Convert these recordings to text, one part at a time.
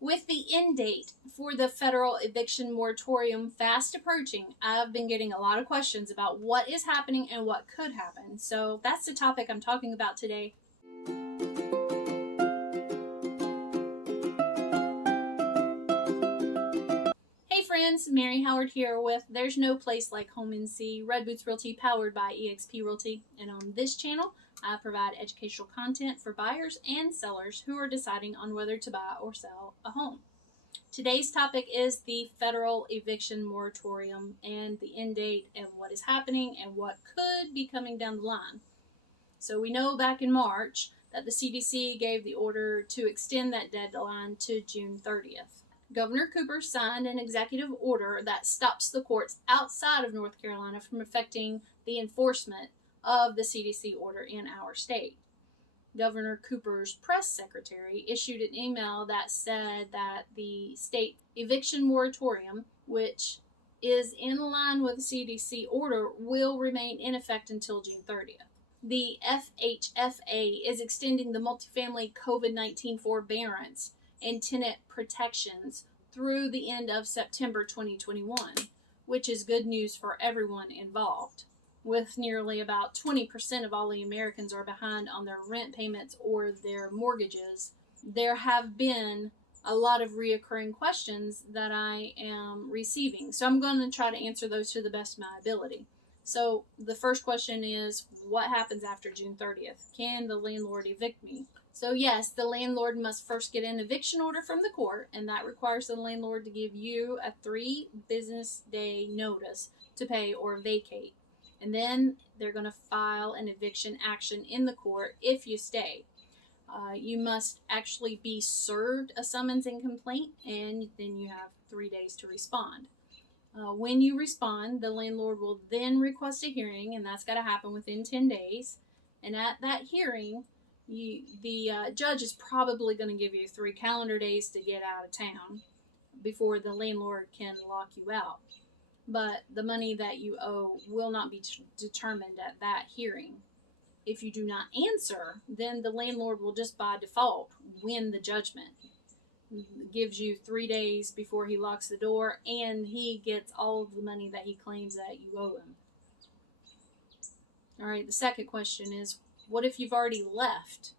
With the end date for the federal eviction moratorium fast approaching, I've been getting a lot of questions about what is happening and what could happen. So that's the topic I'm talking about today. Hey friends, Mary Howard here with There's No Place Like Home NC, Red Boots Realty powered by eXp Realty. And on this channel, I provide educational content for buyers and sellers who are deciding on whether to buy or sell a home. Today's topic is the federal eviction moratorium and the end date and what is happening and what could be coming down the line. So we know back in March that the CDC gave the order to extend that deadline to June 30th. Governor Cooper signed an executive order that stops the courts outside of North Carolina from affecting the enforcement of the CDC order in our state. Governor Cooper's press secretary issued an email that said that the state eviction moratorium, which is in line with the CDC order, will remain in effect until June 30th. The FHFA is extending the multifamily COVID-19 forbearance and tenant protections through the end of September 2021, which is good news for everyone involved. With nearly about 20% of all the Americans are behind on their rent payments or their mortgages, there have been a lot of reoccurring questions that I am receiving. So I'm going to try to answer those to the best of my ability. So the first question is, what happens after June 30th? Can the landlord evict me? So yes, the landlord must first get an eviction order from the court, and that requires the landlord to give you a 3 business day notice to pay or vacate. And then they're going to file an eviction action in the court if you stay. You must actually be served a summons and complaint, and then you have 3 days to respond. When you respond, the landlord will then request a hearing, and that's got to happen within 10 days. And at that hearing, the judge is probably going to give you 3 calendar days to get out of town before the landlord can lock you out. But the money that you owe will not be determined at that hearing. If you do not answer, then the landlord will just by default win the judgment. Gives you 3 days before he locks the door, and he gets all of the money that he claims that you owe him. All right, the second question is, what if you've already left,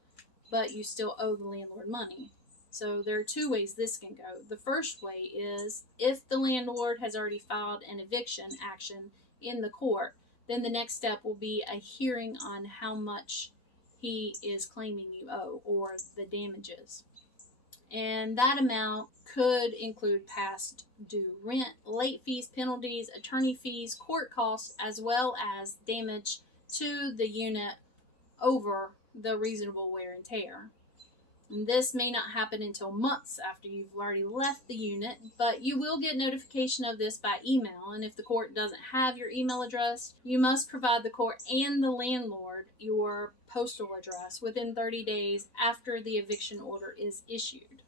but you still owe the landlord money? So there are 2 ways this can go. The first way is if the landlord has already filed an eviction action in the court, then the next step will be a hearing on how much he is claiming you owe or the damages. And that amount could include past due rent, late fees, penalties, attorney fees, court costs, as well as damage to the unit over the reasonable wear and tear. And this may not happen until months after you've already left the unit, but you will get notification of this by email. And if the court doesn't have your email address, you must provide the court and the landlord your postal address within 30 days after the eviction order is issued.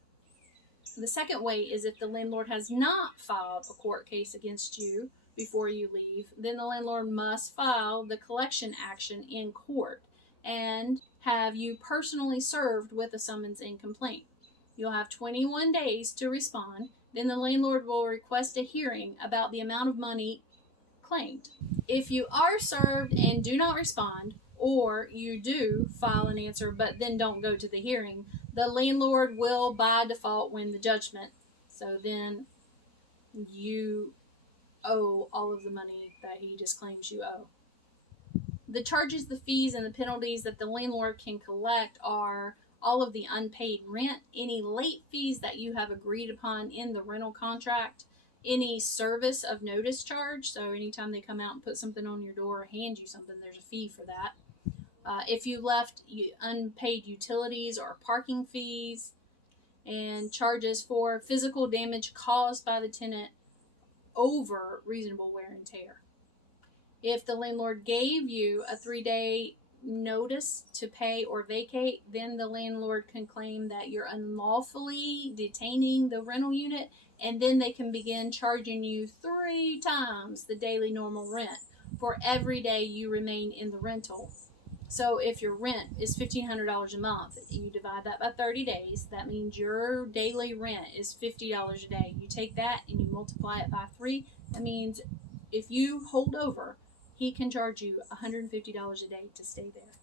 The second way is if the landlord has not filed a court case against you before you leave, then the landlord must file the collection action in court and have you personally served with a summons and complaint. You'll have 21 days to respond. Then the landlord will request a hearing about the amount of money claimed. If you are served and do not respond, or you do file an answer but then don't go to the hearing, the landlord will by default win the judgment. So then you owe all of the money that he just claims you owe. The charges, the fees, and the penalties that the landlord can collect are all of the unpaid rent, any late fees that you have agreed upon in the rental contract, any service of notice charge. So anytime they come out and put something on your door or hand you something, there's a fee for that. If you left unpaid utilities or parking fees, and charges for physical damage caused by the tenant over reasonable wear and tear. If the landlord gave you a 3-day notice to pay or vacate, then the landlord can claim that you're unlawfully detaining the rental unit, and then they can begin charging you 3 times the daily normal rent for every day you remain in the rental. So if your rent is $1,500 a month, you divide that by 30 days. That means your daily rent is $50 a day. You take that and you multiply it by 3. That means if you hold over, he can charge you $150 a day to stay there.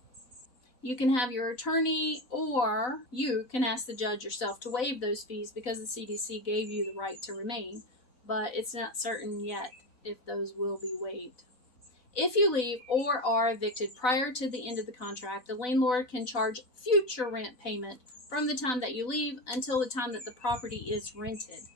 You can have your attorney, or you can ask the judge yourself to waive those fees because the CDC gave you the right to remain, but it's not certain yet if those will be waived. If you leave or are evicted prior to the end of the contract, the landlord can charge future rent payment from the time that you leave until the time that the property is rented.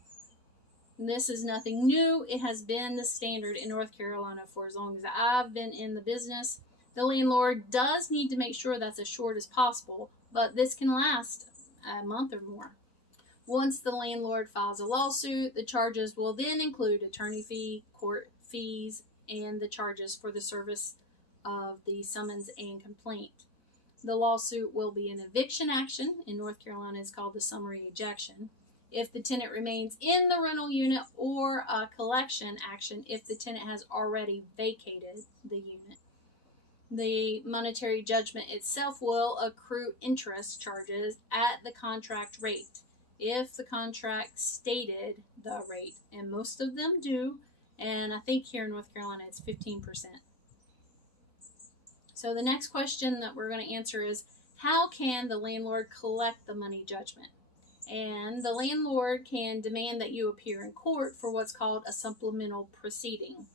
And this is nothing new. It has been the standard in North Carolina for as long as I've been in the business. The landlord does need to make sure that's as short as possible, but this can last a month or more. Once the landlord files a lawsuit, the charges will then include attorney fee, court fees, and the charges for the service of the summons and complaint. The lawsuit will be an eviction action. In North Carolina, it's called the summary ejection. If the tenant remains in the rental unit, or a collection action if the tenant has already vacated the unit. The monetary judgment itself will accrue interest charges at the contract rate if the contract stated the rate, and most of them do, and I think here in North Carolina it's 15%. So the next question that we're going to answer is, how can the landlord collect the money judgment? And the landlord can demand that you appear in court for what's called a supplemental proceeding.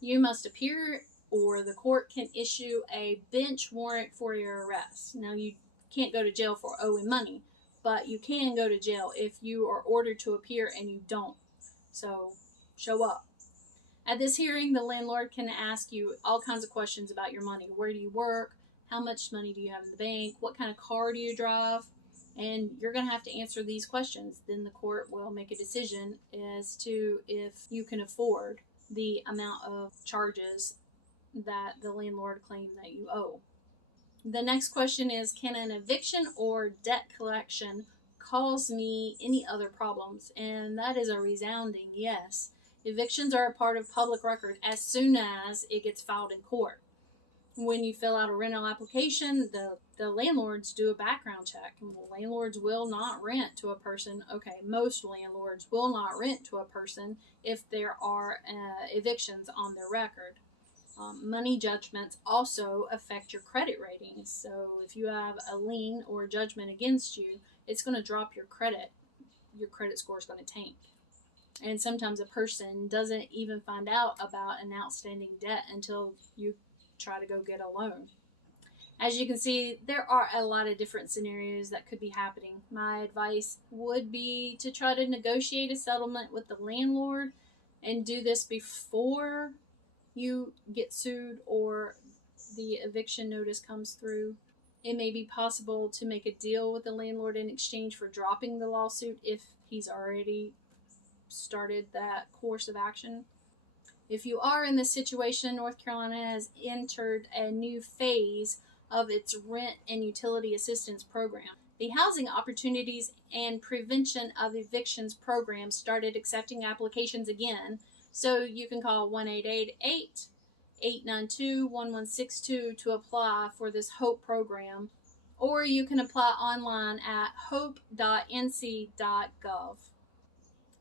You must appear, or the court can issue a bench warrant for your arrest. Now, you can't go to jail for owing money, but you can go to jail if you are ordered to appear and you don't. So, show up. At this hearing, the landlord can ask you all kinds of questions about your money. Where do you work? How much money do you have in the bank? What kind of car do you drive? And you're going to have to answer these questions. Then the court will make a decision as to if you can afford the amount of charges that the landlord claimed that you owe. The next question is, can an eviction or debt collection cause me any other problems? And that is a resounding yes. Evictions are a part of public record as soon as it gets filed in court. When you fill out a rental application, the landlords do a background check. And landlords will not rent to a person. Okay, most landlords will not rent to a person if there are evictions on their record. Money judgments also affect your credit ratings. So if you have a lien or a judgment against you, it's going to drop your credit. Your credit score is going to tank. And sometimes a person doesn't even find out about an outstanding debt until you try to go get a loan. As you can see, there are a lot of different scenarios that could be happening. My advice would be to try to negotiate a settlement with the landlord and do this before you get sued or the eviction notice comes through. It may be possible to make a deal with the landlord in exchange for dropping the lawsuit if he's already started that course of action. If you are in this situation, North Carolina has entered a new phase of its rent and utility assistance program. The Housing Opportunities and Prevention of Evictions program started accepting applications again, so you can call 1-888-892-1162 to apply for this HOPE program, or you can apply online at hope.nc.gov.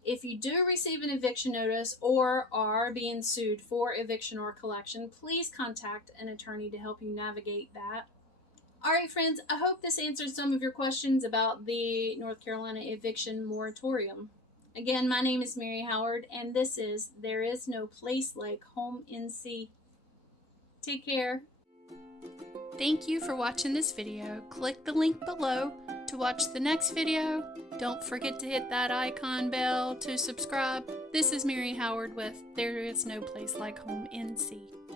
If you do receive an eviction notice or are being sued for eviction or collection, please contact an attorney to help you navigate that. All right, friends, I hope this answers some of your questions about the North Carolina Eviction Moratorium. Again, my name is Mary Howard, and this is There Is No Place Like Home NC. Take care. Thank you for watching this video. Click the link below to watch the next video. Don't forget to hit that icon bell to subscribe. This is Mary Howard with There Is No Place Like Home NC.